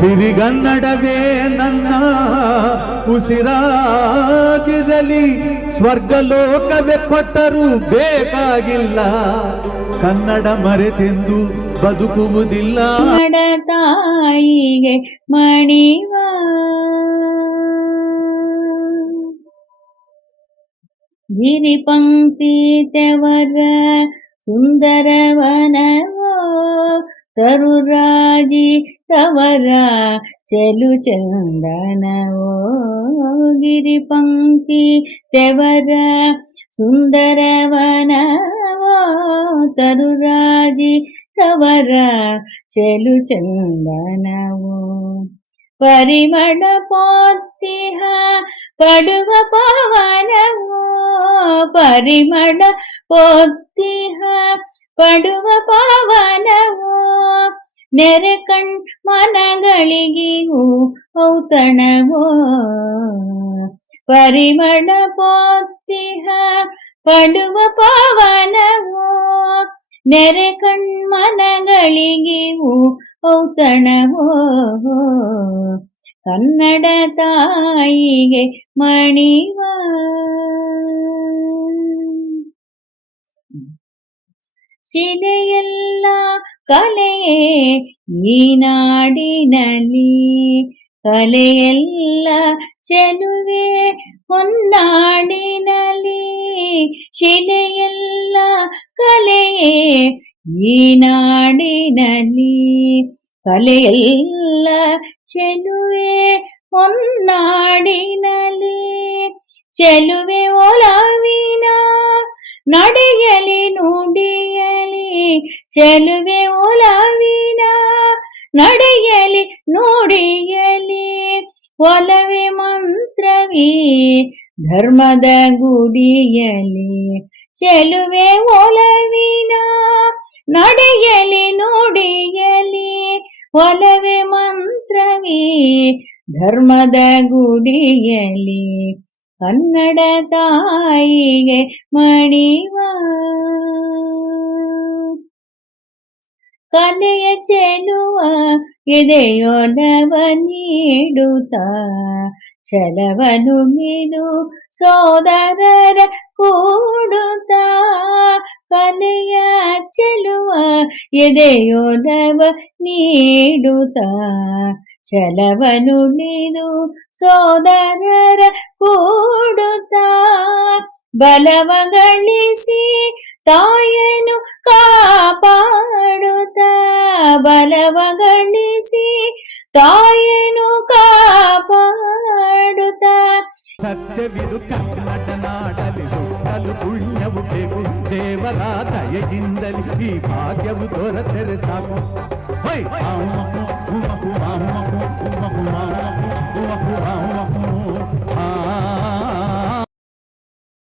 ಸಿರಿಗನ್ನಡವೇ ನನ್ನ ಉಸಿರಾಗಿರಲಿ, ಸ್ವರ್ಗಲೋಕವೇ ಕೊಟ್ಟರೂ ಬೇಕಾಗಿಲ್ಲ. ಕನ್ನಡ ಮರೆತೆಂದು ಬದುಕುವುದಿಲ್ಲ. ಕನ್ನಡ ತಾಯಿಗೆ ಮಣಿವ. ಗಿರಿ ಪಂಕ್ತಿ ತೆವರ ಸುಂದರವನವೋ ತರುರಾಜಿ ತವರ ಚೆಲು ಚಂದನವೋ ಗಿರಿ ಪಂಕ್ತಿ ತೆವರ ಸುಂದರವನವೋ ತರುರಾಜಿ ತವರ ಚೆಲು ಚಂದನವೋ ಪರಿಮಳ ಪೋತ್ತಿಹ ಪಡುವ ಪವನವೋ ಪರಿಮಳ ಪೋತ್ತಿಹ ಪಡುವ ಪಾವನವು ನೆರೆ ಕಣ್ ಮನಗಳಿಗೂ ಔತಣವೋ ಪರಿಮಳ ಪೋತಿಹ ಪಡುವ ಪಾವನವು ನೆರೆ ಕಣ್ಮನಗಳಿಗೂ ಔತಣವೋ ಕನ್ನಡ ತಾಯಿಗೆ ಮಣಿವ. ಶಿಲೆಯೆಲ್ಲ ಕಲೆಯೇ ಈ ನಾಡಿನಲ್ಲಿ ಕಲೆಯೆಲ್ಲ ಚೆಲುವೆ ಹೊನ್ನಾಡಿನಲ್ಲಿ. ಶಿಲೆಯೆಲ್ಲ ಕಲೆಯೇ ಈ ನಾಡಿನಲ್ಲಿ ಕಲೆಯೆಲ್ಲ ಚೆಲುವೆ ಹೊನ್ನಾಡಿನಲ್ಲಿ. ಚೆಲುವೆ ಒಲವಿನ ನಡೆಯಲಿ ನುಡಿಯಲಿ ಚೆಲುವೆ ಒಲವಿನ ನಡೆಯಲಿ, ನುಡಿಯಲಿ. ಒಲವೆ ಮಂತ್ರವೀ, ಧರ್ಮದ ಗುಡಿಯಲಿ. ಚೆಲುವೆ ಒಲವಿನ ನಡೆಯಲಿ, ನುಡಿಯಲಿ. ಒಲವೆ ಮಂತ್ರವೇ, ಧರ್ಮದ ಗುಡಿಯಲಿ. ಕನ್ನಡ ತಾಯಿಗೆ ಮಣಿವ ಕಲೆಯ ಚೆಲುವ ನವ ನೀಡುತ್ತ. ಛಲವನು ಮಿದು ಸೋದರರ ಕೂಡುತ್ತ. ಕಲೆಯ ಚೆಲುವ ನವ ನೀಡುತ್ತ. ಛಲವನು ಮಿದು ಸೋದರರ ಕೂಡುತ್ತ. ಬಲವ ಗಳಿಸಿ ತಾಯನು ಕಾಪಾಡುತ್ತ ಬಲವ ಗಳಿಸಿ ತಾಯನು ಕಾಪಾಡುತ್ತ ಸತ್ಯವಿದು ಕನ್ನಡ ನಾಡಲಿ ಹುಟ್ಟಲು ಪುಣ್ಯವು ಬೇಕು ದೇವರ ದಯೆಯಿಂದಲಿ ಈ ಭಾಗ್ಯವು ದೊರೆತರೆ ಸಾಕು ಹೈ, ಆಮು, ಉಮು, ಆಮು,